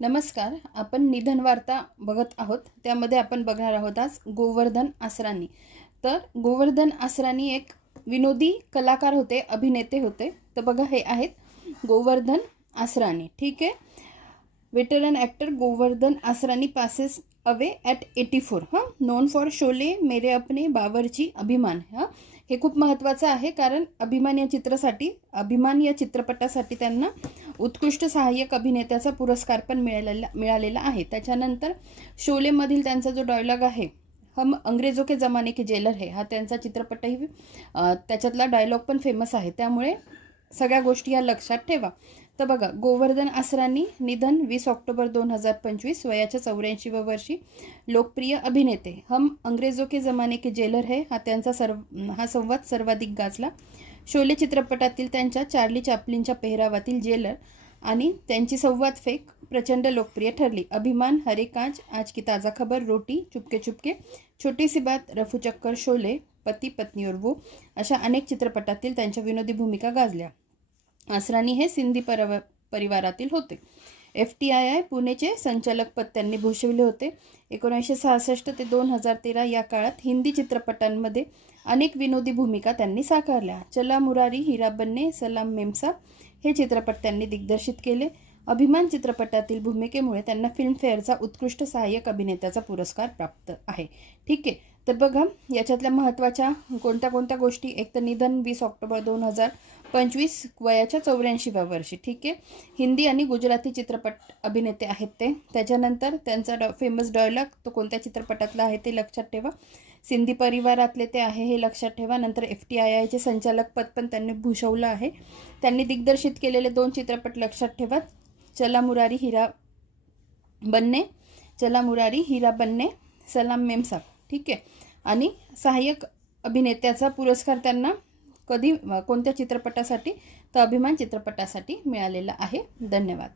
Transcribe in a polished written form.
नमस्कार. आपण निधन वार्ता बघत आहोत. त्यामध्ये आपण बघणार आहोत आज गोवर्धन आसरानी. तर गोवर्धन आसरानी एक विनोदी कलाकार होते, अभिनेते होते. तर बघा, हे आहेत गोवर्धन आसरानी. ठीक आहे. Veteran actor Govardhan Asrani passes away at 84. Non for Sholay, मेरे अपने, बावर्ची, अभिमान. हे खूप महत्त्वाचं आहे, कारण अभिमान या चित्रपटासाठी त्यांना उत्कृष्ट सहाय्यक अभिनेत्याचा पुरस्कार पण मिळालेला आहे. त्याच्यानंतर शोलेमधील त्यांचा जो डायलॉग आहे, हम अंग्रेजों के ज़माने के जेलर है, हा त्यांचा चित्रपटही त्याच्यातला डायलॉग पण फेमस आहे. त्यामुळे सगळ्या गोष्टी ह्या लक्षात ठेवा. तर बघा, गोवर्धन आसरानी निधन 20 ऑक्टोबर 2025, वयाच्या 84व्या वर्षी. लोकप्रिय अभिनेते. हम अंग्रेजों के ज़माने के जेलर है हा त्यांचा संवाद सर्वाधिक गाजला. शोले चित्रपटातील त्यांच्या चार्ली चॅप्लिनच्या पेहरावातील जेलर आणि त्यांची संवाद फेक प्रचंड लोकप्रिय ठरली. अभिमान, हरे कांच, आज की ताज़ा खबर, रोटी, चुपके चुपके, छोटी सी बात, रफू चक्कर, शोले, पती पत्नी और वो अशा अनेक चित्रपटातील त्यांच्या विनोदी भूमिका गाजल्या. आसरानी हे सिंधी परिवारातील होते. FTII पुणेचे संचालकपद त्यांनी भूषविले होते. 1966 ते 2013 या काळात हिंदी चित्रपटांमध्ये अनेक विनोदी भूमिका त्यांनी साकारल्या. चला मुरारी, हीरा बनने, सलाम मेमसा हे चित्रपट त्यांनी दिग्दर्शित केले. अभिमान चित्रपटातील भूमिकेमुळे त्यांना फिल्मफेअरचा उत्कृष्ट सहाय्यक अभिनेत्याचा पुरस्कार प्राप्त आहे. ठीक आहे. तर बघा, याच्यातल्या महत्त्वाच्या कोणत्या गोष्टी. एक तर निधन 20 ऑक्टोबर 2025, वयाच्या 84व्या वर्षी. ठीक आहे. हिंदी आणि गुजराती चित्रपट अभिनेते आहेत ते. त्याच्यानंतर त्यांचा फेमस डायलॉग तो कोणत्या चित्रपटातला आहे ते लक्षात ठेवा. सिंधी परिवारातले ते आहे हे लक्षात ठेवा. नंतर FTIIचे संचालकपद पण त्यांनी भूषवलं आहे. त्यांनी दिग्दर्शित केलेले 2 चित्रपट लक्षात ठेवा. चला मुरारी, हीरा बनने, सलाम मेमसा. ठीक आहे. आणि सहाय्यक अभिनेत्याचा पुरस्कार त्यांना कोणत्या चित्रपटासाठी, तर अभिमान चित्रपटासाठी मिळालेला आहे. धन्यवाद.